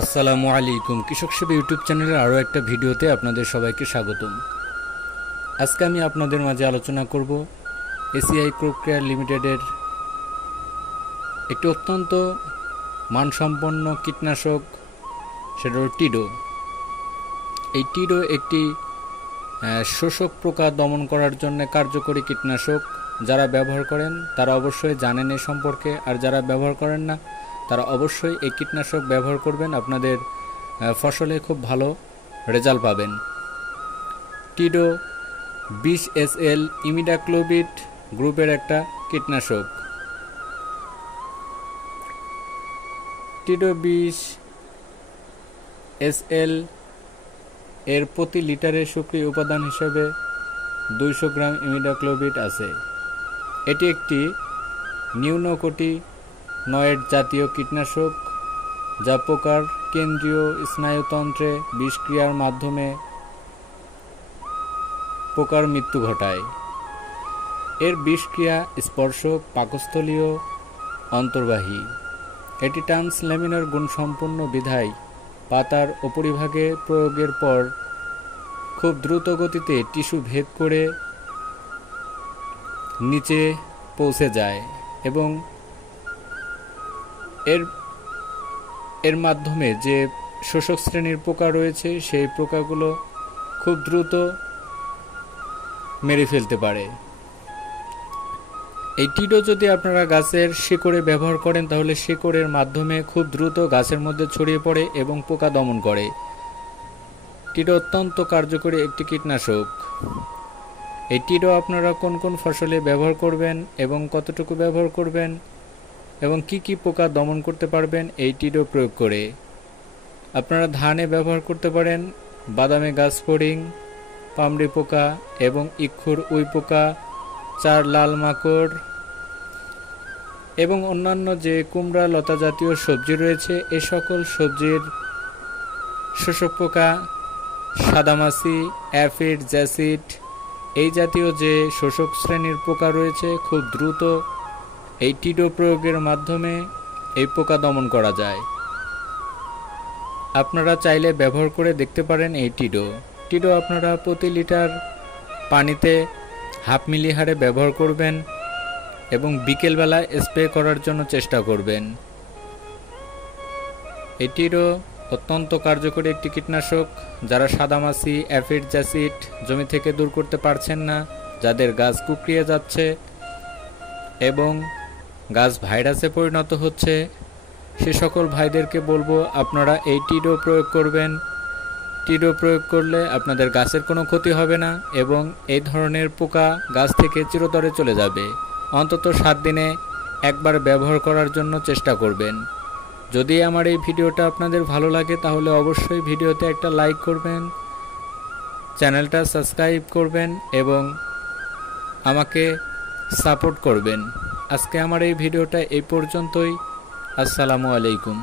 আসসালামু আলাইকুম। কৃষক সেবা ইউটিউব চ্যানেলের আরও একটা ভিডিওতে আপনাদের সবাইকে স্বাগতম। আজকে আমি আপনাদের মাঝে আলোচনা করব এসিআই ক্রপ কেয়ার লিমিটেডের একটি অত্যন্ত মানসম্পন্ন কীটনাশক, সেটা হল টিডো। এই টিডো একটি শোষক পোকা দমন করার জন্য কার্যকরী কীটনাশক। যারা ব্যবহার করেন তারা অবশ্যই জানেন এ সম্পর্কে, আর যারা ব্যবহার করেন না তারা অবশ্যই এই কীটনাশক ব্যবহার করবেন। আপনাদের ফসলে খুব ভালো রেজাল্ট পাবেন। টিডো 20 SL ইমিডাক্লোপিড গ্রুপের একটা কীটনাশক। টিডো 20 SL এর প্রতি লিটারে সক্রিয় উপাদান হিসেবে 200 গ্রাম ইমিডাক্লোপিড আছে। এটি একটি নিউনোকোটিনয়েড জাতীয় কীটনাশক, যা পোকার কেন্দ্রীয় স্নায়ুতন্ত্রে বিষক্রিয়ার মাধ্যমে পোকার মৃত্যু ঘটায়। এর বিষক্রিয়া স্পর্শক, পাকস্থলীয়, অন্তর্বাহী। এটি ট্রান্সল্যামিনার গুণসম্পন্ন বিধায় পাতার উপরিভাগে প্রয়োগের পর খুব দ্রুত গতিতে টিস্যু ভেদ করে নিচে পৌঁছে যায় এবং এর মাধ্যমে যে শোষক শ্রেণীর পোকা রয়েছে সেই পোকাগুলো খুব দ্রুত মেরে ফেলতে পারে। এই টিডো যদি আপনারা গাছের শিকড়ে ব্যবহার করেন তাহলে শিকড়ের মাধ্যমে খুব দ্রুত গাছের মধ্যে ছড়িয়ে পড়ে এবং পোকা দমন করে। টিডো অত্যন্ত কার্যকরী একটি কীটনাশক। এই টিডো আপনারা কোন কোন ফসলে ব্যবহার করবেন এবং কতটুকু ব্যবহার করবেন এবং কি কি পোকা দমন করতে পারবেন এই টিডো প্রয়োগ করে। আপনারা ধানে ব্যবহার করতে পারেন বাদামে গাছ ফড়িং, পামড়ি পোকা এবং ইক্ষুর উই পোকা, চার লাল মাকড় এবং অন্যান্য যে কুমড়া লতা জাতীয় সবজি রয়েছে, এ সকল সবজির শোষক পোকা, সাদামাছি, অ্যাফিড, জ্যাসিড এই জাতীয় যে শোষক শ্রেণীর পোকা রয়েছে খুব দ্রুত এই টিডো প্রয়োগের মাধ্যমে এই পোকা দমন করা যায়। আপনারা চাইলে ব্যবহার করে দেখতে পারেন এই টিডো আপনারা প্রতি লিটার পানিতে 1/2 মিলি হারে ব্যবহার করবেন এবং বিকেলবেলা স্প্রে করার জন্য চেষ্টা করবেন। এই টিডো অত্যন্ত কার্যকরী একটি কীটনাশক। যারা সাদামাছি, অ্যাফিড, জ্যাসিড জমি থেকে দূর করতে পারছেন না, যাদের গাছ কুকড়িয়ে যাচ্ছে এবং গাছ ভাইরাসে পরিণত হচ্ছে, সে সকল ভাইদেরকে বলবো আপনারা এই টিডো প্রয়োগ করবেন। টিডো প্রয়োগ করলে আপনাদের গাছের কোনো ক্ষতি হবে না এবং এই ধরনের পোকা গাছ থেকে চিরতরে চলে যাবে। অন্তত 7 দিনে একবার ব্যবহার করার জন্য চেষ্টা করবেন। যদি আমার এই ভিডিওটা আপনাদের ভালো লাগে তাহলে অবশ্যই ভিডিওতে একটা লাইক করবেন, চ্যানেলটা সাবস্ক্রাইব করবেন এবং আমাকে সাপোর্ট করবেন। আজকে আমার এই ভিডিওটা এই পর্যন্তই। আসসালামু আলাইকুম।